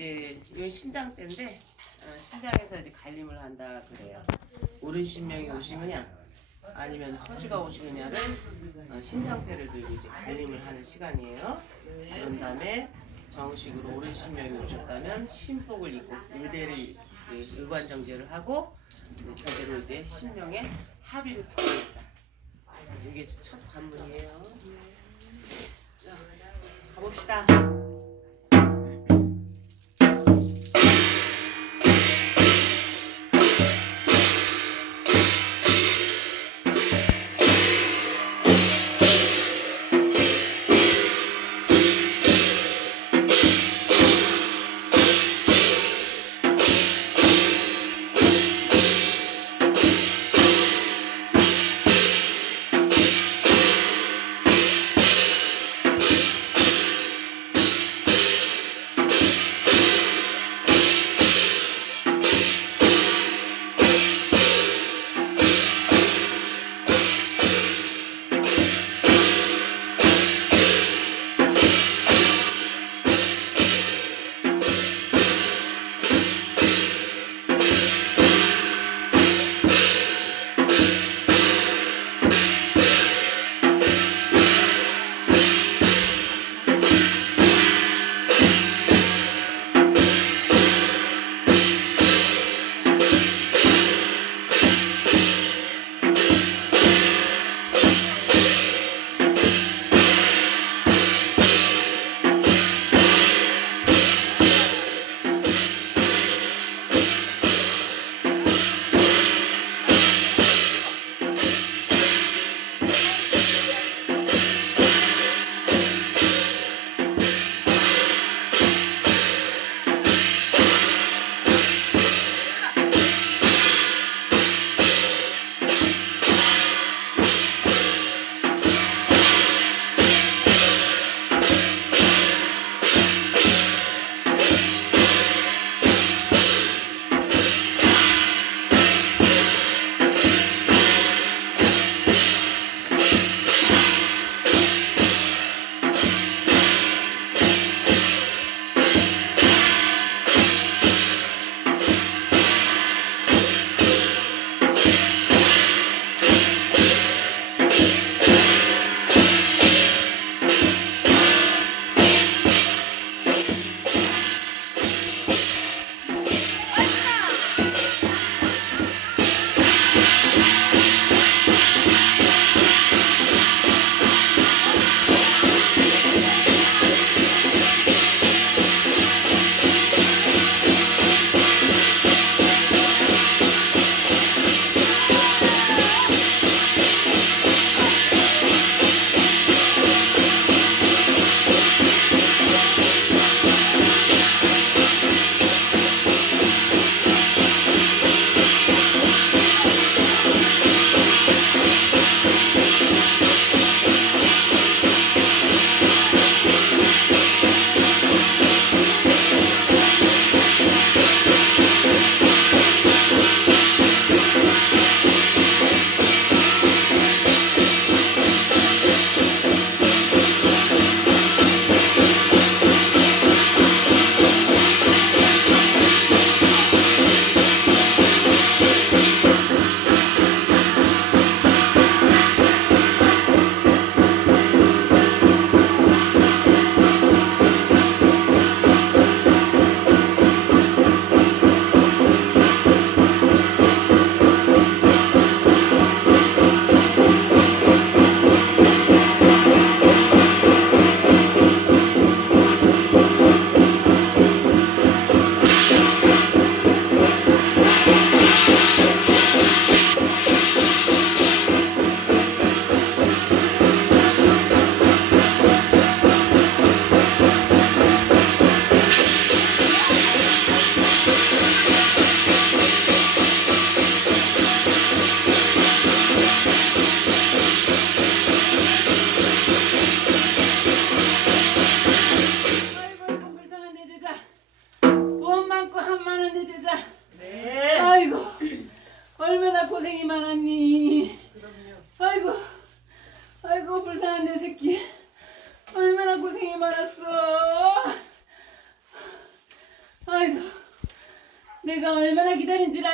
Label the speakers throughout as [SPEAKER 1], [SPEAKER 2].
[SPEAKER 1] 이제 신장 때인데 어, 신장에서 이제 갈림을 한다 그래요. 어른 신명이 오시느냐 아니면 터지가 오시느냐를 어, 신상태를 들고 이제 갈림을 하는 시간이에요. 그런 다음에 정식으로 어른 신명이 오셨다면 신복을 입고 의대를 이제 의관 정제를 하고 제대로 이제 신명의 합의를 받습니다. 이게 첫 관문이에요. 자, 가봅시다.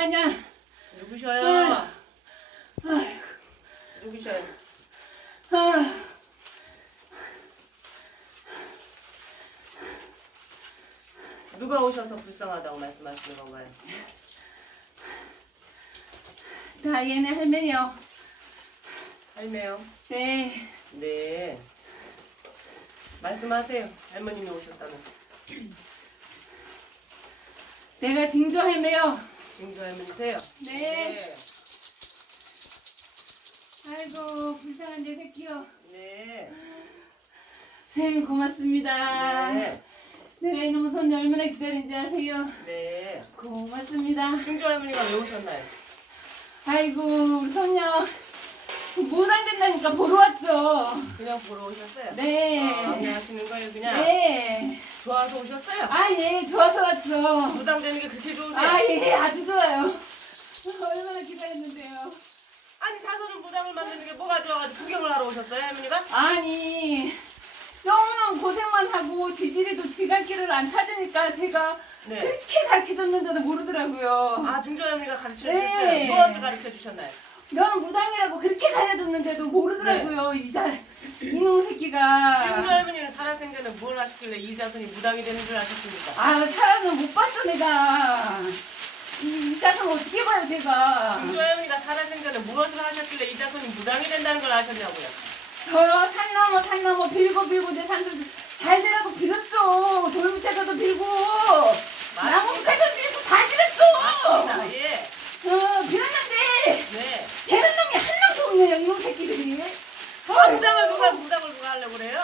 [SPEAKER 2] 하냐?
[SPEAKER 1] 누구셔요? 누구셔요?
[SPEAKER 2] 아,
[SPEAKER 1] 누가 오셔서 불쌍하다고 말씀하시는 건가요?
[SPEAKER 2] 다 얘네 할매요.
[SPEAKER 1] 할매요.
[SPEAKER 2] 네,
[SPEAKER 1] 네. 말씀하세요. 할머님이 오셨다면.
[SPEAKER 2] 내가 징조 할매요.
[SPEAKER 1] 증조 할머니세요?
[SPEAKER 2] 네. 아이고 불쌍한 내 새끼요.
[SPEAKER 1] 네.
[SPEAKER 2] 선생님 고맙습니다.
[SPEAKER 1] 네.
[SPEAKER 2] 내가 이놈의 손 얼마나 기다린지 아세요?
[SPEAKER 1] 네.
[SPEAKER 2] 고맙습니다.
[SPEAKER 1] 증조 할머니가 왜 오셨나요?
[SPEAKER 2] 아이고 우리 손녀 못 앉는다니까 보러 왔어.
[SPEAKER 1] 그냥 보러 오셨어요?
[SPEAKER 2] 네.
[SPEAKER 1] 아, 그냥 하시는 거예요, 그냥?
[SPEAKER 2] 네.
[SPEAKER 1] 좋아서 오셨어요?
[SPEAKER 2] 아 예, 좋아서 왔어.
[SPEAKER 1] 부담되는 게 그렇게 좋으세요?
[SPEAKER 2] 아 예, 아주 좋아요. 얼마나 기다렸는데요.
[SPEAKER 1] 아니 사서는 무당을 만드는 게 뭐가 좋아가지고 구경을 하러 오셨어요, 할머니가?
[SPEAKER 2] 아니 너무너무 고생만 하고 지지리도 지갈 길을 안 찾으니까 제가
[SPEAKER 1] 네.
[SPEAKER 2] 그렇게 가르쳐줬는데도 모르더라고요.
[SPEAKER 1] 아 증조 할머니가 가르쳐
[SPEAKER 2] 네.
[SPEAKER 1] 주셨어요. 무엇을 가르쳐 주셨나요?
[SPEAKER 2] 너는 무당이라고 그렇게 가르쳐줬는데도 모르더라고요. 이자 이놈 새끼가.
[SPEAKER 1] 증조 할머니는 살아생전에 뭘 하시길래 이 자손이 무당이 되는 줄 아셨습니까?
[SPEAKER 2] 아 사람은 못 봤어 내가. 이, 이 자식 어떻게 봐요 제가.
[SPEAKER 1] 증조 할머니가 살아생전에 무엇을 하셨길래 이 자손이 무당이 된다는 걸 아셨냐고요?
[SPEAKER 2] 저요 산 넘어 산 넘어 빌고 빌고 내 산들 잘 되라고 빌었죠. 돌 밑에서도 빌고 나무 밑에서도 빌고 다 빌었어.
[SPEAKER 1] 맞습니다. 예.
[SPEAKER 2] 어 빌었는데
[SPEAKER 1] 네.
[SPEAKER 2] 되는 놈이 한 명도 없네요 이놈 새끼들이.
[SPEAKER 1] 아,
[SPEAKER 2] 어,
[SPEAKER 1] 무당을 누가 무당을 누가 하려고 그래요?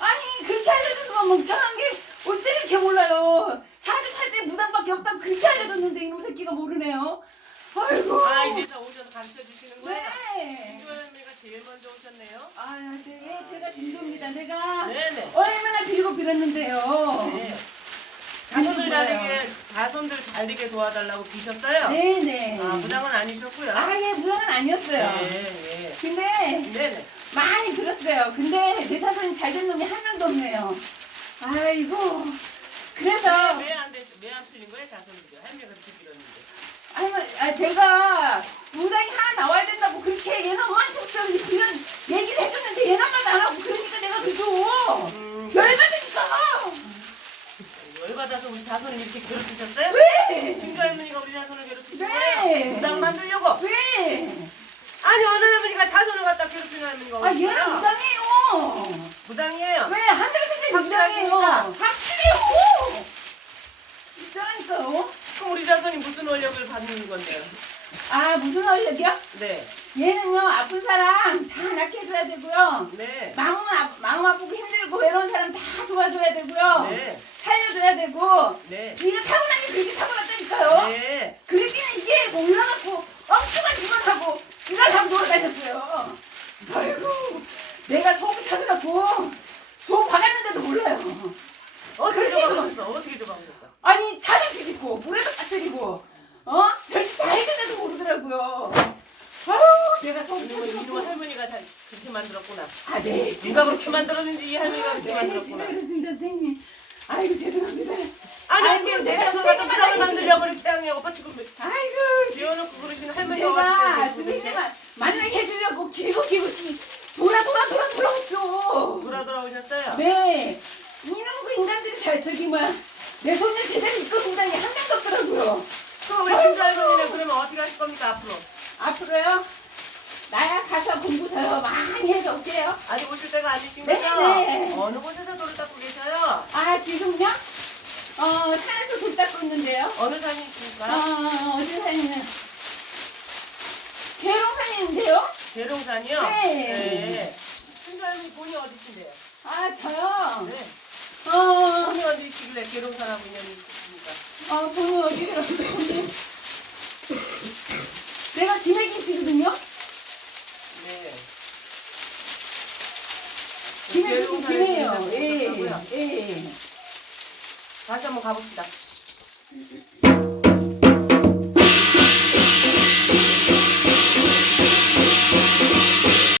[SPEAKER 2] 아니 그렇게 알려줘서 멍청한 게 어째 이렇게 몰라요. 사주 팔때 무당밖에 없다고 그렇게 알려줬는데 이놈 새끼가 모르네요. 아이고.
[SPEAKER 1] 아 이제서 오셔서 가르쳐 주시는 거예요?
[SPEAKER 2] 네.
[SPEAKER 1] 할머니가 제일 먼저 오셨네요.
[SPEAKER 2] 아, 네, 제가 진조입니다. 내가
[SPEAKER 1] 네네.
[SPEAKER 2] 얼마나 빌고 빌었는데요.
[SPEAKER 1] 네. 자손들 잘 되게 자손들 잘 되게 도와달라고 비셨어요?
[SPEAKER 2] 네, 네.
[SPEAKER 1] 아 무당은 아니셨고요.
[SPEAKER 2] 아, 예, 무당은 아니었어요.
[SPEAKER 1] 네, 예.
[SPEAKER 2] 근데
[SPEAKER 1] 네네.
[SPEAKER 2] 많이 들었어요. 근데 내 사손이 잘 된 놈이 한 명도 없네요. 아이고. 그래서
[SPEAKER 1] 왜안 틀린 거예요, 자손들이? 할머니가 그렇게 빌었는데.
[SPEAKER 2] 할머니, 아, 제가 무당이 하나 나와야 된다고 그렇게 얘나만 쳤어요. 이런 얘기를 해줬는데 얘나만 안 하고 그러니까 내가 그죠.
[SPEAKER 1] 음,
[SPEAKER 2] 열받으니까.
[SPEAKER 1] 열받아서 우리 자손을 이렇게 괴롭히셨어요?
[SPEAKER 2] 왜?
[SPEAKER 1] 증조 할머니가 우리 자손을 괴롭히신
[SPEAKER 2] 네.
[SPEAKER 1] 거예요? 무당 만들려고?
[SPEAKER 2] 왜?
[SPEAKER 1] 아니 어느 할머니가 자손을 갖다 괴롭히는 할머니가
[SPEAKER 2] 아, 얘는
[SPEAKER 1] 어딨어요?
[SPEAKER 2] 무당이에요.
[SPEAKER 1] 무당이에요.
[SPEAKER 2] 왜? 하늘에서 내
[SPEAKER 1] 확실하십니까?
[SPEAKER 2] 무당이에요. 확실해요. 있잖아니까요.
[SPEAKER 1] 그럼 우리 자손이 무슨 원력을 받는 건데요?
[SPEAKER 2] 아, 무슨 원력이요?
[SPEAKER 1] 네,
[SPEAKER 2] 얘는요, 아픈 사람 다 낫게 해줘야 되고요.
[SPEAKER 1] 네,
[SPEAKER 2] 마음, 아, 마음 아프고 힘들고 외로운 사람 다 도와줘야 되고요.
[SPEAKER 1] 네,
[SPEAKER 2] 살려줘야 되고.
[SPEAKER 1] 네,
[SPEAKER 2] 지가 타고난 게 그렇게 타고났다니까요.
[SPEAKER 1] 네.
[SPEAKER 2] 그러기는 이게 뭐 올라가고 엉뚱한 짓만 하고 지랄하고 돌아다녔어요. 아이고, 내가 속이 타져갖고 좀 박았는데도 몰라요.
[SPEAKER 1] 어떻게
[SPEAKER 2] 그렇게
[SPEAKER 1] 조각하셨어? 어떻게 조각하셨어?
[SPEAKER 2] 아니 차도 뒤집고 물에도 빠뜨리고 어? 별짓 다 했는데도 모르더라고요. 아유 내가 속이
[SPEAKER 1] 이놈은 이놈
[SPEAKER 2] 타져갖고
[SPEAKER 1] 할머니가 다 그렇게 만들었구나.
[SPEAKER 2] 아네
[SPEAKER 1] 누가 그렇게 만들었는지 이 할머니가 그렇게
[SPEAKER 2] 네
[SPEAKER 1] 만들었구나.
[SPEAKER 2] 그렇습니다 선생님. 아이고 죄송합니다.
[SPEAKER 1] 아니
[SPEAKER 2] 아이고,
[SPEAKER 1] 어떻게
[SPEAKER 2] 내가
[SPEAKER 1] 갖다
[SPEAKER 2] 선생님만
[SPEAKER 1] 무당을 만들려고 이렇게 하냐? 오빠 지금
[SPEAKER 2] 아이고
[SPEAKER 1] 비워놓고 그러시는 할머니가
[SPEAKER 2] 제가
[SPEAKER 1] 어떻게?
[SPEAKER 2] 선생님만 만나게 해주려고 길고 길고 돌아 돌아 돌아 돌아왔죠.
[SPEAKER 1] 돌아 돌아오셨어요?
[SPEAKER 2] 네. 이놈 그 인간들이 잘 저기 뭐야 내 손을 제대로 이끌고 온다니 한 명도 없더라고요.
[SPEAKER 1] 그럼 우리 친구 할머니는 그러면 어떻게 하실 겁니까 앞으로?
[SPEAKER 2] 앞으로요. 나야 가서 공부 더 많이 해서 올게요.
[SPEAKER 1] 아직 오실 때가 아니신
[SPEAKER 2] 네,
[SPEAKER 1] 거죠?
[SPEAKER 2] 네.
[SPEAKER 1] 어느 곳에서 돌을 닦고 계셔요?
[SPEAKER 2] 아 지금요? 어 산에서 돌 닦고 있는데요.
[SPEAKER 1] 어느
[SPEAKER 2] 어
[SPEAKER 1] 산이십니까?
[SPEAKER 2] 어디 산이냐? 계룡산인데요?
[SPEAKER 1] 계룡산이요?
[SPEAKER 2] 네.
[SPEAKER 1] 친구 할머니 본이 어디신데요?
[SPEAKER 2] 아 저요.
[SPEAKER 1] 네.
[SPEAKER 2] 어,
[SPEAKER 1] 본이 어디시길래 계룡산하고 인연이 있으십니까?
[SPEAKER 2] 어 돈이 어디? 돈이. 내가 김혜김씨거든요.
[SPEAKER 1] 네. 계룡산에
[SPEAKER 2] 김혜요.
[SPEAKER 1] 계룡산에
[SPEAKER 2] 예,
[SPEAKER 1] 오셨다고요?
[SPEAKER 2] 예.
[SPEAKER 1] 다시 한번 가봅시다.